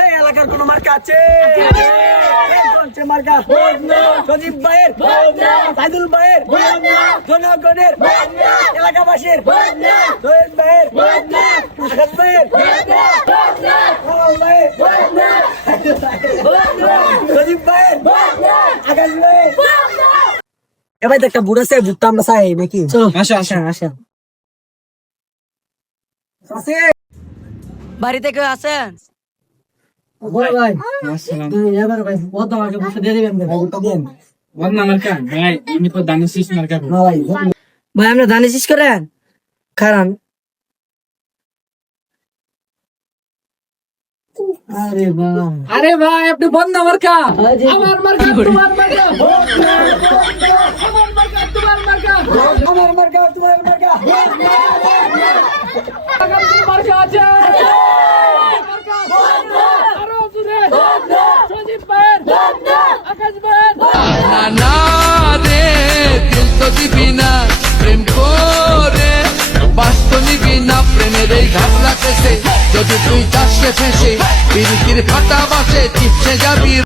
এই এলাকার কোন মার্কা আছে? মার্কা সজীব ভাইয়ের, সাইদুল ভাইয়ের, জনগণের, এলাকাবাসীর, সৈয়দ ভাইয়ের, মুশাদ ভাইয়ের, সজীব ভাইয়ের, আকাশ ভাইয়ের। এবার একটা বুড়ো আছে, বুটটা আমরা চাই নাকি? আসা আসা আসা। বাড়িতে কেউ আছেন? ভাই ভাই এবার ভাই কত আমাকে বসে দিয়ে দিবেন ভাই, বুটটা দেন। ভাই আমি তো দানি শেষ মার্কা না ভাই ভাই আমরা ধান শেষ করেন খারান। আরে বাবা, আরে ভাই আপনি বন্ধ মার্কা আমার মার্কা তোমার মার্কা, আমার মার্কা তোমার মার্কা, আমার মার্কা তোমার মার্কা, মার্কা আছে আরো জুড়ে সজীব ভাইয়ের, আকাশ ভাইয়ের। না রে দিল তো দিবি না প্রেম করে, বাস্ত নিবি না প্রেমের এই ঘাট লাগতেছে, যদি তুই চাষে ফেসে বিরুতির ফাটা বাসে চিপসে যাবি।